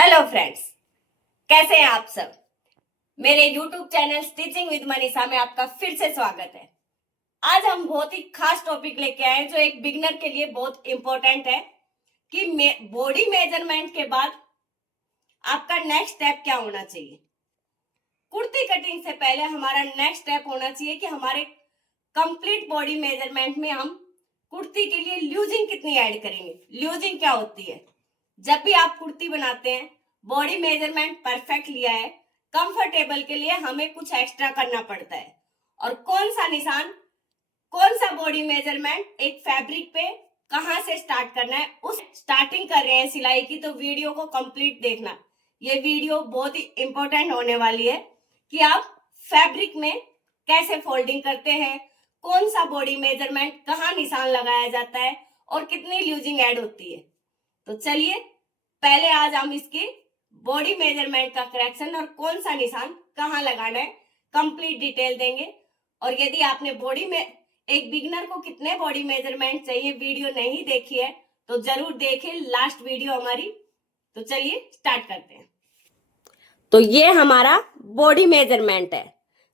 Hello friends, कैसे हैं आप सब। मेरे YouTube channel stitching with Manisha में आपका फिर से स्वागत है। आज हम बहुत ही खास टॉपिक लेके आए हैं जो एक बिगनर के लिए बहुत इंपॉर्टेंट है कि बॉडी मेजरमेंट के बाद आपका नेक्स्ट स्टेप क्या होना चाहिए। कुर्ती कटिंग से पहले हमारा नेक्स्ट स्टेप होना चाहिए कि हमारे कंप्लीट बॉडी मेजरमेंट में हम कुर्ती के लिए ल्यूजिंग कितनी ऐड करेंगे। ल्यूजिंग क्या होती है? जब भी आप कुर्ती बनाते हैं, बॉडी मेजरमेंट परफेक्ट लिया है, कंफर्टेबल के लिए हमें कुछ एक्स्ट्रा करना पड़ता है। और कौन सा निशान, कौन सा बॉडी मेजरमेंट एक फैब्रिक पे कहां से स्टार्ट करना है, उस स्टार्टिंग कर रहे हैं सिलाई की तो वीडियो को कंप्लीट देखना। ये वीडियो बहुत ही इंपॉर्टेंट होने वाली है कि आप फैब्रिक में कैसे फोल्डिंग करते हैं, कौन सा बॉडी मेजरमेंट कहाँ निशान लगाया जाता है और कितनी ल्यूजिंग ऐड होती है। तो चलिए पहले आज हम इसकी बॉडी मेजरमेंट का करेक्शन और कौन सा निशान कहाँ लगाना है कंप्लीट डिटेल देंगे। और यदि आपने बॉडी में एक बिगनर को कितने बॉडी मेजरमेंट चाहिए वीडियो नहीं देखी है तो जरूर देखें लास्ट वीडियो हमारी। तो चलिए स्टार्ट करते हैं। तो ये हमारा बॉडी मेजरमेंट है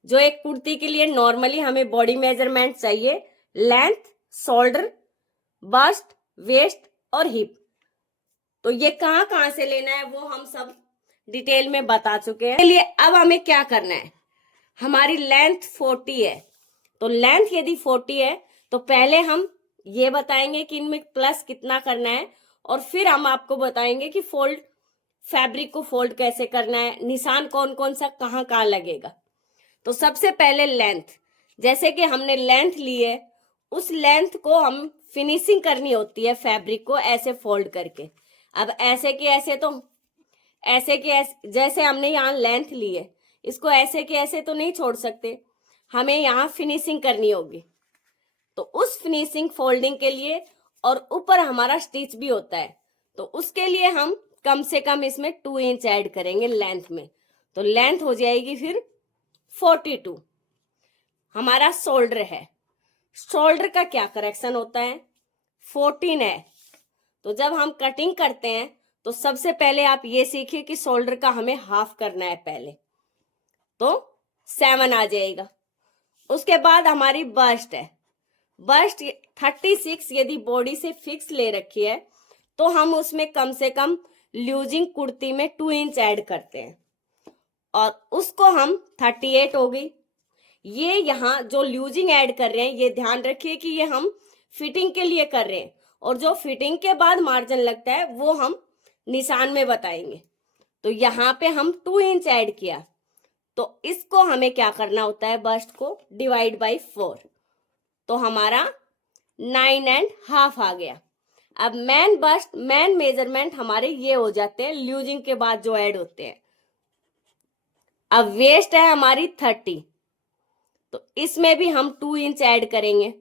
जो एक कुर्ती के लिए नॉर्मली हमें बॉडी मेजरमेंट चाहिए। लेंथ, शोल्डर, बस्ट, वेस्ट और हिप। तो ये कहाँ से लेना है वो हम सब डिटेल में बता चुके हैं। चलिए अब हमें क्या करना है। हमारी लेंथ 40 है, तो लेंथ यदि 40 है तो पहले हम ये बताएंगे कि इनमें प्लस कितना करना है और फिर हम आपको बताएंगे कि फोल्ड, फैब्रिक को फोल्ड कैसे करना है, निशान कौन कौन सा कहाँ लगेगा। तो सबसे पहले लेंथ, जैसे कि हमने लेंथ ली है उस लेंथ को हम फिनिशिंग करनी होती है फैब्रिक को ऐसे फोल्ड करके। अब ऐसे के ऐसे तो ऐसे के ऐसे, जैसे हमने यहाँ लेंथ ली है इसको ऐसे के ऐसे तो नहीं छोड़ सकते, हमें यहाँ फिनिशिंग करनी होगी। तो उस फिनिशिंग फोल्डिंग के लिए और ऊपर हमारा स्टिच भी होता है तो उसके लिए हम कम से कम इसमें 2 इंच ऐड करेंगे लेंथ में। तो लेंथ हो जाएगी फिर 42। हमारा शोल्डर है, शोल्डर का क्या करेक्शन होता है, 14 है। तो जब हम कटिंग करते हैं तो सबसे पहले आप ये सीखिए कि शोल्डर का हमें हाफ करना है पहले, तो 7 आ जाएगा। उसके बाद हमारी बस्ट है, बस्ट 36 यदि बॉडी से फिक्स ले रखी है तो हम उसमें कम से कम ल्यूजिंग कुर्ती में 2 इंच ऐड करते हैं और उसको हम 38 हो गई। ये यहाँ जो ल्यूजिंग ऐड कर रहे हैं ये ध्यान रखिए कि ये हम फिटिंग के लिए कर रहे हैं और जो फिटिंग के बाद मार्जिन लगता है वो हम निशान में बताएंगे। तो यहाँ पे हम 2 इंच ऐड किया तो इसको हमें क्या करना होता है, बस्ट को डिवाइड बाई 4, तो हमारा 9.5 आ गया। अब मैन मेजरमेंट हमारे ये हो जाते हैं ल्यूजिंग के बाद जो ऐड होते हैं। अब वेस्ट है हमारी 30, तो इसमें भी हम 2 इंच ऐड करेंगे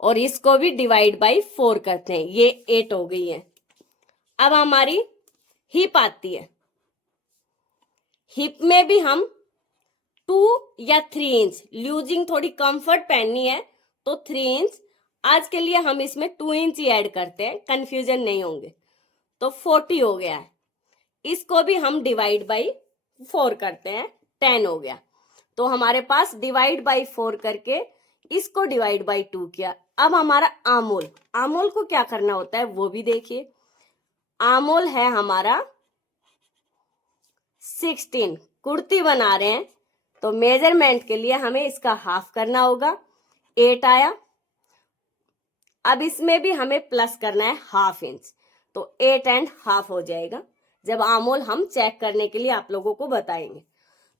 और इसको भी डिवाइड बाई 4 करते हैं, ये 8 हो गई है। अब हमारी हिप आती है, हिप में भी हम 2 या 3 इंच, ल्यूजिंग थोड़ी कंफर्ट पहननी है तो 3 इंच, आज के लिए हम इसमें 2 इंच ही ऐड करते हैं, कंफ्यूजन नहीं होंगे। तो 40 हो गया है, इसको भी हम डिवाइड बाई 4 करते हैं, 10 हो गया। तो हमारे पास डिवाइड बाई 4 करके इसको डिवाइड बाई 2 किया। अब हमारा आमोल, आमोल को क्या करना होता है वो भी देखिए। आमोल है हमारा 16, कुर्ती बना रहे हैं तो मेजरमेंट के लिए हमें इसका हाफ करना होगा, 8 आया। अब इसमें भी हमें प्लस करना है हाफ इंच, तो 8.5 हो जाएगा। जब आमोल हम चेक करने के लिए आप लोगों को बताएंगे।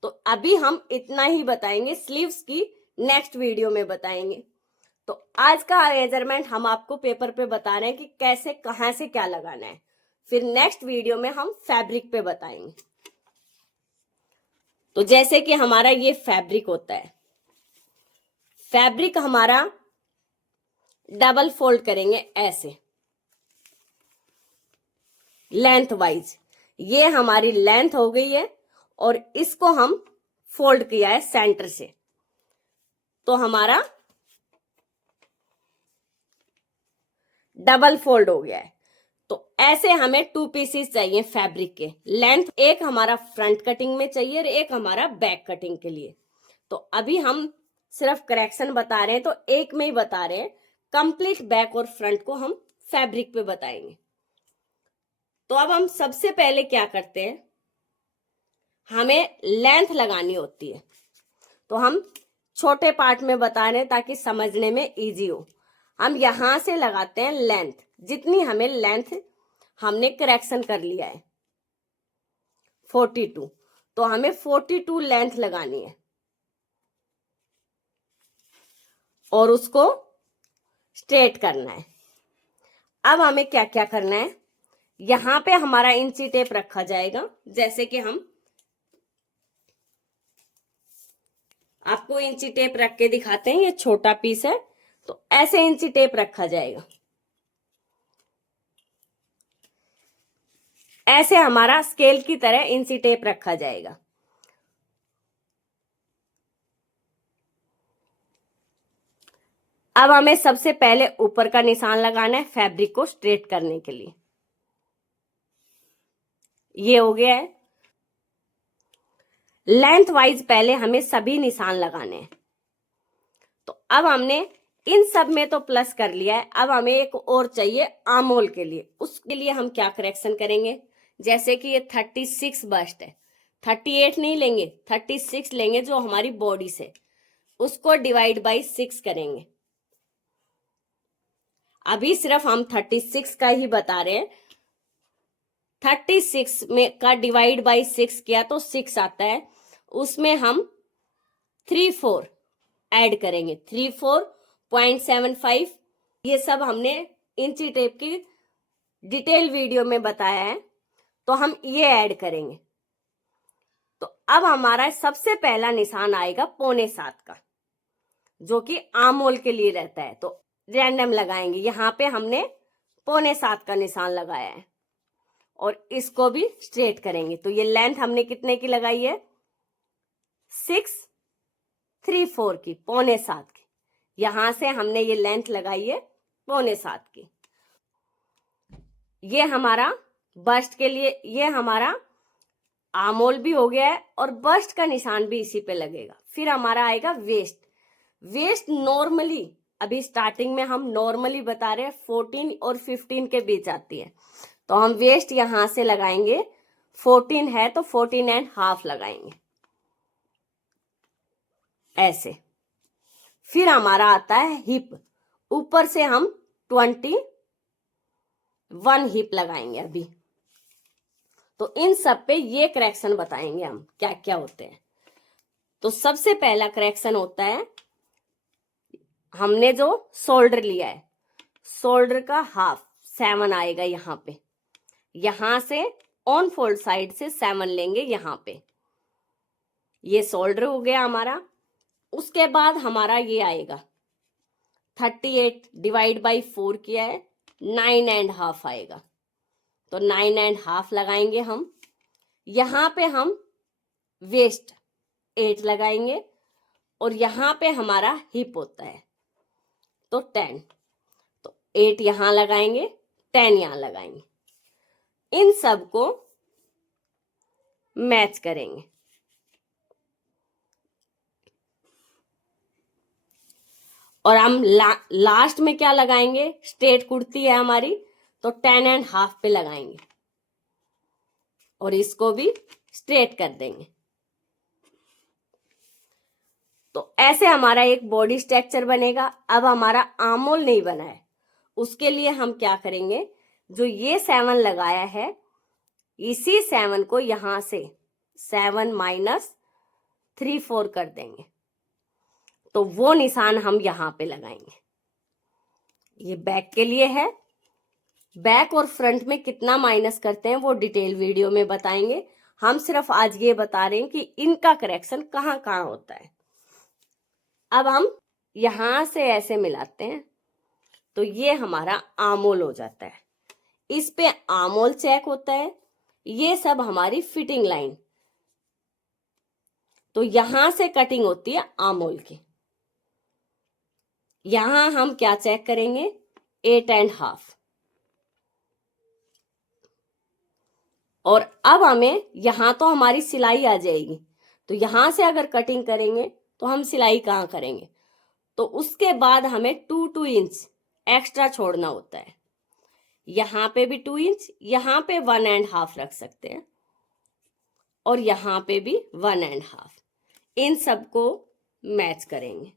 तो अभी हम इतना ही बताएंगे, स्लीव्स की नेक्स्ट वीडियो में बताएंगे। तो आज का मेजरमेंट हम आपको पेपर पे बता रहे हैं कि कैसे कहां से क्या लगाना है, फिर नेक्स्ट वीडियो में हम फैब्रिक पे बताएंगे। तो जैसे कि हमारा ये फैब्रिक होता है, फैब्रिक हमारा डबल फोल्ड करेंगे ऐसे लेंथ वाइज, ये हमारी लेंथ हो गई है और इसको हम फोल्ड किया है सेंटर से, तो हमारा डबल फोल्ड हो गया है। तो ऐसे हमें 2 पीसेस चाहिए फैब्रिक के। लेंथ एक हमारा फ्रंट कटिंग में चाहिए और एक हमारा बैक कटिंग के लिए। तो अभी हम सिर्फ करेक्शन बता रहे हैं, तो एक में ही बता रहे हैं। कंप्लीट बैक और फ्रंट को हम फैब्रिक पे बताएंगे। तो अब हम सबसे पहले क्या करते हैं, हमें लेंथ लगानी होती है। तो हम छोटे पार्ट में बता रहे हैं ताकि समझने में इजी हो। हम यहां से लगाते हैं लेंथ, जितनी हमें लेंथ हमने करेक्शन कर लिया है 42, तो हमें 42 लेंथ लगानी है और उसको स्ट्रेट करना है। अब हमें क्या क्या करना है, यहां पे हमारा इंची टेप रखा जाएगा। जैसे कि हम आपको इंची टेप रख के दिखाते हैं, ये छोटा पीस है तो ऐसे इंची टेप रखा जाएगा। ऐसे हमारा स्केल की तरह इंची टेप रखा जाएगा। अब हमें सबसे पहले ऊपर का निशान लगाना है फैब्रिक को स्ट्रेट करने के लिए। ये हो गया है। लेंथ वाइज पहले हमें सभी निशान लगाने हैं। तो अब हमने इन सब में तो प्लस कर लिया है, अब हमें एक और चाहिए आर्महोल के लिए। उसके लिए हम क्या करेक्शन करेंगे, जैसे कि ये 36 बस्ट है, 38 नहीं लेंगे, 36 लेंगे जो हमारी बॉडी से, उसको डिवाइड बाई 6 करेंगे। अभी सिर्फ हम 36 का ही बता रहे हैं। 36 में का डिवाइड बाई 6 किया तो 6 आता है, उसमें हम 34 ऐड करेंगे, 34.75। ये सब हमने इंची टेप की डिटेल वीडियो में बताया है, तो हम ये ऐड करेंगे। तो अब हमारा सबसे पहला निशान आएगा 6.25 का, जो कि आर्महोल के लिए रहता है। तो रैंडम लगाएंगे, यहां पे हमने 6.25 का निशान लगाया है और इसको भी स्ट्रेट करेंगे। तो ये लेंथ हमने कितने की लगाई है, 634 की, 6.25 की। यहां से हमने ये लेंथ लगाई है 6.25 की। ये हमारा बस्ट के लिए, ये हमारा आर्महोल भी हो गया है और बस्ट का निशान भी इसी पे लगेगा। फिर हमारा आएगा वेस्ट। वेस्ट नॉर्मली अभी स्टार्टिंग में हम नॉर्मली बता रहे हैं 14 और 15 के बीच आती है, तो हम वेस्ट यहां से लगाएंगे, 14 है तो 14.5 लगाएंगे ऐसे। फिर हमारा आता है हिप, ऊपर से हम 21 हिप लगाएंगे अभी। तो इन सब पे ये करेक्शन बताएंगे हम क्या क्या होते हैं। तो सबसे पहला करेक्शन होता है, हमने जो शोल्डर लिया है, शोल्डर का हाफ 7 आएगा यहां पे, यहां से ऑन फोल्ड साइड से 7 लेंगे यहां पे। ये शोल्डर हो गया हमारा। उसके बाद हमारा ये आएगा 38 डिवाइड बाई 4 किया है, 9.5 आएगा, तो 9.5 लगाएंगे हम। यहां पे हम वेस्ट 8 लगाएंगे और यहां पे हमारा हिप होता है तो 10, तो 8 यहां लगाएंगे, 10 यहां लगाएंगे। इन सब को मैच करेंगे। और हम लास्ट में क्या लगाएंगे, स्ट्रेट कुर्ती है हमारी तो 10.5 पे लगाएंगे और इसको भी स्ट्रेट कर देंगे। तो ऐसे हमारा एक बॉडी स्ट्रक्चर बनेगा। अब हमारा आर्महोल नहीं बना है, उसके लिए हम क्या करेंगे, जो ये 7 लगाया है, इसी 7 को यहां से 7 माइनस 34 कर देंगे, तो वो निशान हम यहां पे लगाएंगे। ये बैक के लिए है। बैक और फ्रंट में कितना माइनस करते हैं वो डिटेल वीडियो में बताएंगे। हम सिर्फ आज ये बता रहे हैं कि इनका करेक्शन कहां कहां होता है। अब हम यहां से ऐसे मिलाते हैं तो ये हमारा आर्महोल हो जाता है। इस पे आर्महोल चेक होता है। ये सब हमारी फिटिंग लाइन, तो यहां से कटिंग होती है आर्महोल की। यहां हम क्या चेक करेंगे, 8.5। और अब हमें यहाँ तो हमारी सिलाई आ जाएगी, तो यहाँ से अगर कटिंग करेंगे तो हम सिलाई कहाँ करेंगे, तो उसके बाद हमें 2 इंच एक्स्ट्रा छोड़ना होता है। यहाँ पे भी 2 इंच, यहाँ पे 1.5 रख सकते हैं और यहाँ पे भी 1.5, इन सबको मैच करेंगे।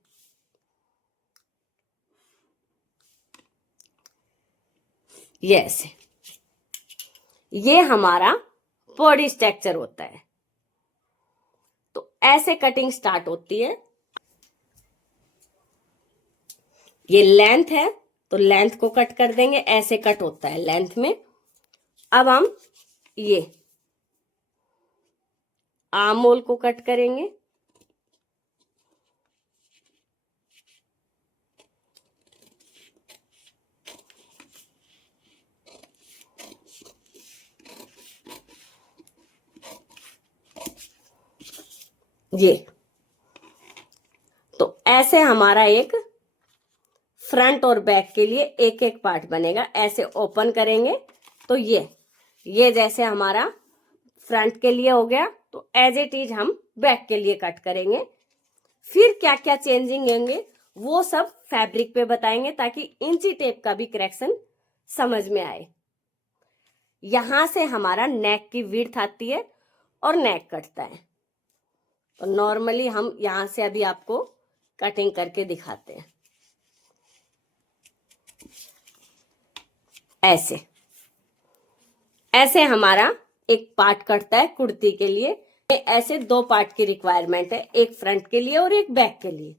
ये ऐसे, ये हमारा बॉडी स्ट्रक्चर होता है। तो ऐसे कटिंग स्टार्ट होती है। ये लेंथ है तो लेंथ को कट कर देंगे, ऐसे कट होता है लेंथ में। अब हम ये आर्म होल को कट करेंगे। ये तो ऐसे हमारा एक फ्रंट और बैक के लिए एक एक पार्ट बनेगा। ऐसे ओपन करेंगे तो ये जैसे हमारा फ्रंट के लिए हो गया, तो एज इट इज हम बैक के लिए कट करेंगे। फिर क्या क्या चेंजिंग होंगे वो सब फैब्रिक पे बताएंगे, ताकि इंची टेप का भी करेक्शन समझ में आए। यहां से हमारा नेक की विड्थ आती है और नेक कटता है। तो नॉर्मली हम यहां से अभी आपको कटिंग करके दिखाते हैं। ऐसे ऐसे हमारा एक पार्ट कटता है कुर्ती के लिए। ऐसे 2 पार्ट की रिक्वायरमेंट है, एक फ्रंट के लिए और एक बैक के लिए।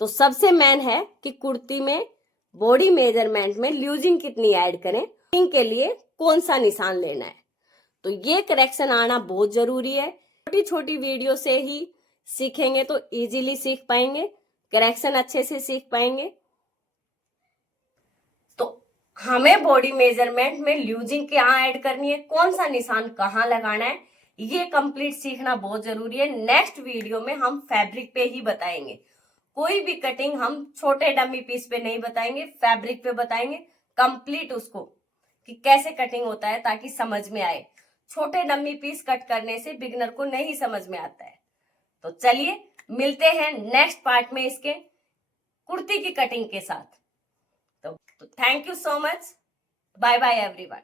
तो सबसे मेन है कि कुर्ती में बॉडी मेजरमेंट में ल्यूजिंग कितनी ऐड करें, ल्यूजिंग के लिए कौन सा निशान लेना है, तो ये करेक्शन आना बहुत जरूरी है। छोटी छोटी वीडियो से ही सीखेंगे तो इजीली सीख पाएंगे, करेक्शन अच्छे से सीख पाएंगे। तो हमें बॉडी मेजरमेंट में ल्यूजिंग कहाँ ऐड करनी है, कौन सा निशान कहाँ लगाना है, ये कंप्लीट सीखना बहुत जरूरी है। नेक्स्ट वीडियो में हम फैब्रिक पे ही बताएंगे। कोई भी कटिंग हम छोटे डमी पीस पे नहीं बताएंगे, फैब्रिक पे बताएंगे कंप्लीट उसको कि कैसे कटिंग होता है, ताकि समझ में आए। छोटे डमी पीस कट करने से बिगनर को नहीं समझ में आता है। तो चलिए मिलते हैं नेक्स्ट पार्ट में इसके कुर्ती की कटिंग के साथ। तो thank you so much, bye bye everyone.